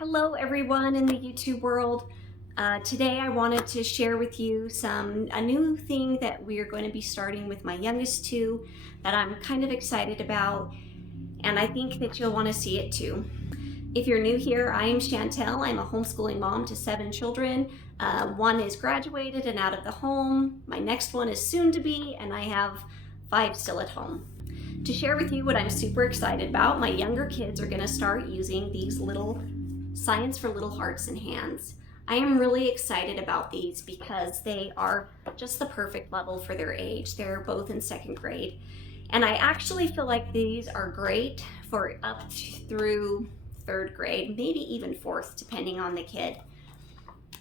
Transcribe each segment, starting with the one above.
Hello everyone in the YouTube world. Today I wanted to share with you a new thing that we are going to be starting with my youngest two that I'm kind of excited about, and I think that you'll want to see it too. If you're new here, I am Chantel. I'm a homeschooling mom to 7 children. One is graduated and out of the home. My next one is soon to be, and I have 5 still at home. To share with you what I'm super excited about, my younger kids are going to start using these little Science for Little Hearts and Hands. I am really excited about these because they are just the perfect level for their age. They're both in 2nd grade. And I actually feel like these are great for up through 3rd grade, maybe even 4th, depending on the kid.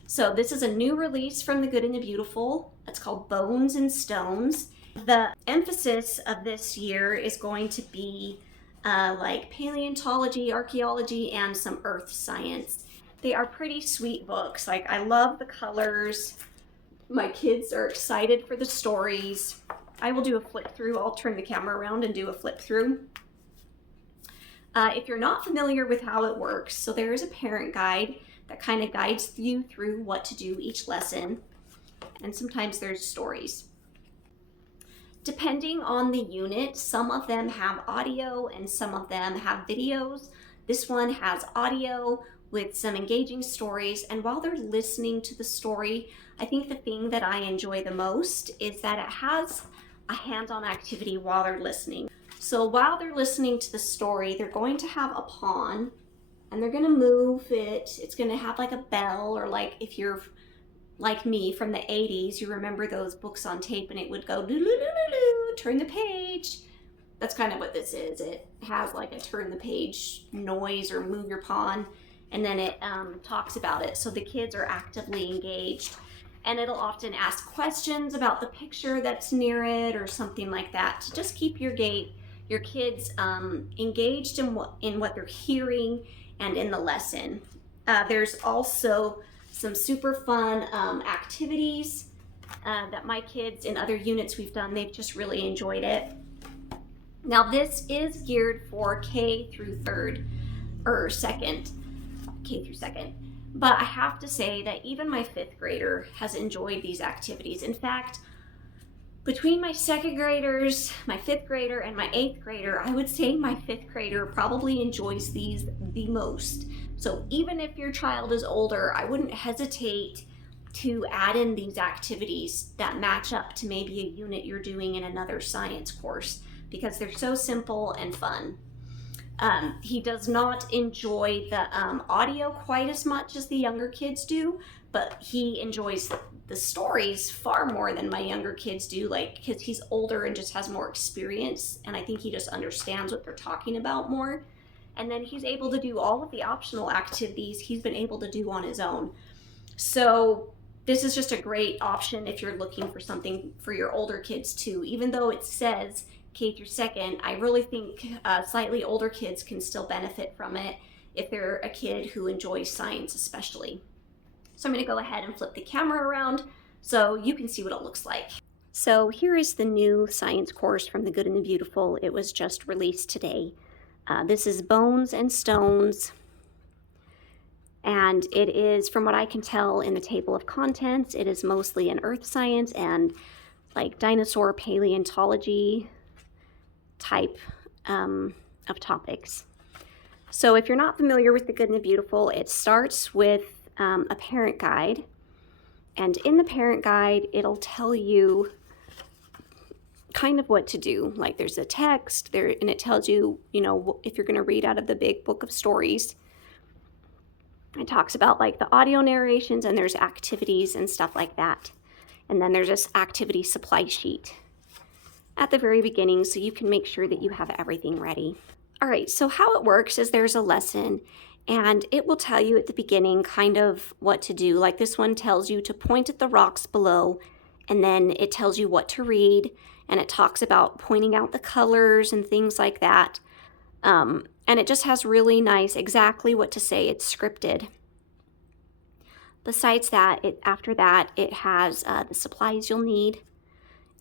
So this is a new release from The Good and the Beautiful. It's called Bones and Stones. The emphasis of this year is going to be like paleontology, archaeology, and some earth science. They are pretty sweet books. Like, I love the colors. My kids are excited for the stories. I will do a flip through. I'll turn the camera around and do a flip through. If you're not familiar with how it works, so there is a parent guide that kind of guides you through what to do each lesson, and sometimes there's stories. Depending on the unit, some of them have audio and some of them have videos. This one has audio with some engaging stories, and while they're listening to the story, I think the thing that I enjoy the most is that it has a hands-on activity while they're listening. So while they're listening to the story, they're going to have a pawn and they're going to move it. It's going to have like a bell, or like if you're like me from the 80s, you remember those books on tape and it would go doo-doo-doo-doo-doo, turn the page. That's kind of what this is. It has like a turn the page noise or move your pawn, and then it talks about it. So the kids are actively engaged, and it'll often ask questions about the picture that's near it or something like that to just keep your kids engaged in what they're hearing and in the lesson. There's also some super fun activities that my kids in other units we've done, they've just really enjoyed it. Now this is geared for K through 3rd or 2nd, K through 2nd. But I have to say that even my 5th grader has enjoyed these activities. In fact, between my 2nd graders, my 5th grader, and my 8th grader, I would say my 5th grader probably enjoys these the most. So even if your child is older, I wouldn't hesitate to add in these activities that match up to maybe a unit you're doing in another science course, because they're so simple and fun. He does not enjoy the audio quite as much as the younger kids do, but he enjoys the stories far more than my younger kids do, like, because he's older and just has more experience, and I think he just understands what they're talking about more. And then he's able to do all of the optional activities he's been able to do on his own. So this is just a great option if you're looking for something for your older kids too. Even though it says K through 2nd, I really think slightly older kids can still benefit from it if they're a kid who enjoys science especially. So I'm going to go ahead and flip the camera around so you can see what it looks like. So here is the new science course from The Good and the Beautiful. It was just released today. This is Bones and Stones, and it is, from what I can tell in the table of contents, it is mostly in earth science and like dinosaur paleontology type of topics. So if you're not familiar with The Good and the Beautiful, it starts with a parent guide, and in the parent guide it'll tell you kind of what to do. Like, there's a text there and it tells you, if you're going to read out of the big book of stories. It talks about like the audio narrations, and there's activities and stuff like that. And then there's this activity supply sheet at the very beginning, so you can make sure that you have everything ready. All right, so how it works is there's a lesson, and it will tell you at the beginning kind of what to do. Like, this one tells you to point at the rocks below, and then it tells you what to read, and it talks about pointing out the colors and things like that. And it just has really nice, exactly what to say. It's scripted. Besides that, after that, it has the supplies you'll need.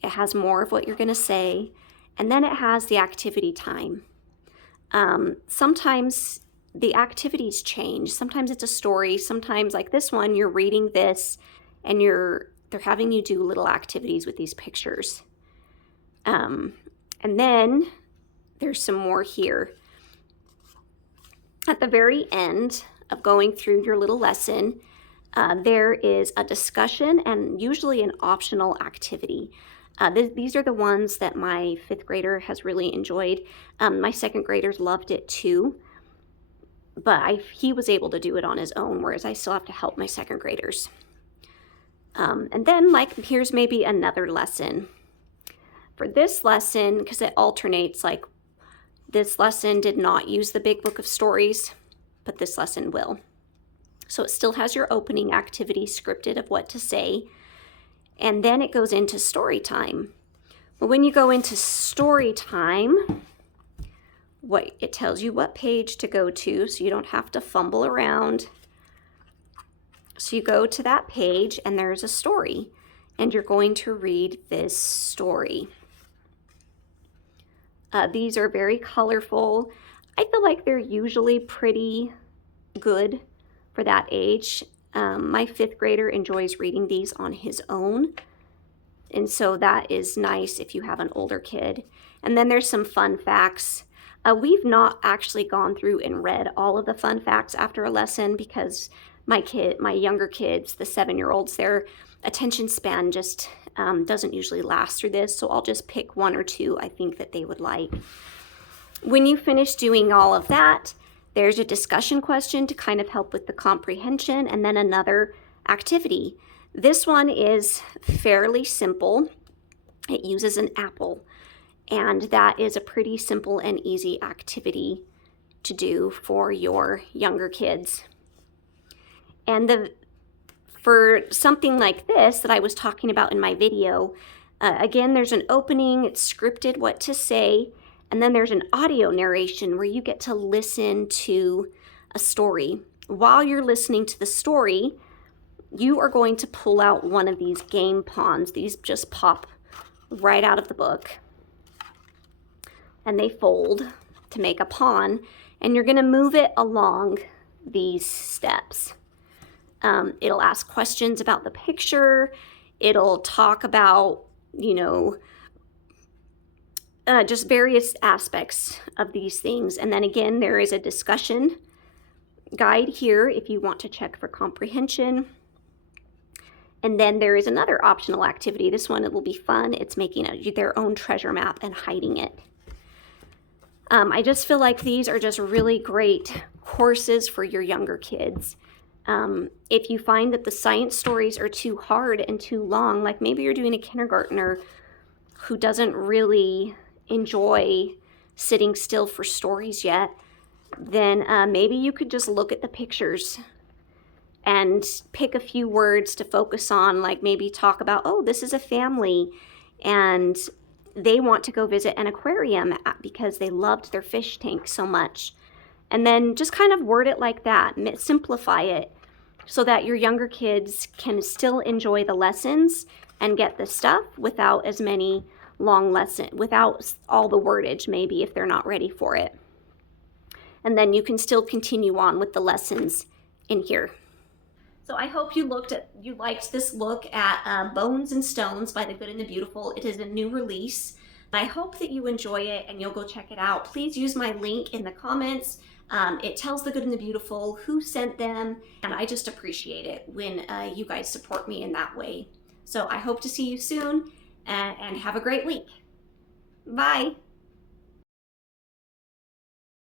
It has more of what you're going to say. And then it has the activity time. Sometimes the activities change. Sometimes it's a story. Sometimes, like this one, you're reading this and they're having you do little activities with these pictures. And then there's some more here. At the very end of going through your little lesson, there is a discussion and usually an optional activity. These are the ones that my 5th grader has really enjoyed. My 2nd graders loved it too, but he was able to do it on his own, whereas I still have to help my 2nd graders. And then, like, here's maybe another lesson. For this lesson, because it alternates, like this lesson did not use the Big Book of Stories, but this lesson will. So it still has your opening activity scripted of what to say, and then it goes into story time. But when you go into story time, it tells you what page to go to, so you don't have to fumble around. So you go to that page and there's a story, and you're going to read this story. These are very colorful. I feel like they're usually pretty good for that age. My 5th grader enjoys reading these on his own, and so that is nice if you have an older kid. And then there's some fun facts. We've not actually gone through and read all of the fun facts after a lesson because my younger kids, the 7-year-olds, their attention span just doesn't usually last through this, so I'll just pick 1 or 2 I think that they would like. When you finish doing all of that, there's a discussion question to kind of help with the comprehension, and then another activity. This one is fairly simple. It uses an apple, and that is a pretty simple and easy activity to do for your younger kids. And for something like this that I was talking about in my video, again, there's an opening, it's scripted what to say, and then there's an audio narration where you get to listen to a story. While you're listening to the story, you are going to pull out one of these game pawns. These just pop right out of the book, and they fold to make a pawn, and you're going to move it along these steps. It'll ask questions about the picture. It'll talk about, just various aspects of these things. And then again, there is a discussion guide here if you want to check for comprehension. And then there is another optional activity. This one, it will be fun. It's making their own treasure map and hiding it. I just feel like these are just really great courses for your younger kids. If you find that the science stories are too hard and too long, like maybe you're doing a kindergartner who doesn't really enjoy sitting still for stories yet, then maybe you could just look at the pictures and pick a few words to focus on, like maybe talk about, oh, this is a family and they want to go visit an aquarium because they loved their fish tank so much. And then just kind of word it like that, simplify it, so that your younger kids can still enjoy the lessons and get the stuff without as many long lessons, without all the wordage maybe if they're not ready for it. And then you can still continue on with the lessons in here. So I hope you liked this look at Bones and Stones by The Good and the Beautiful. It is a new release. I hope that you enjoy it and you'll go check it out. Please use my link in the comments. It tells The Good and the Beautiful who sent them, and I just appreciate it when you guys support me in that way. So I hope to see you soon, and have a great week. Bye.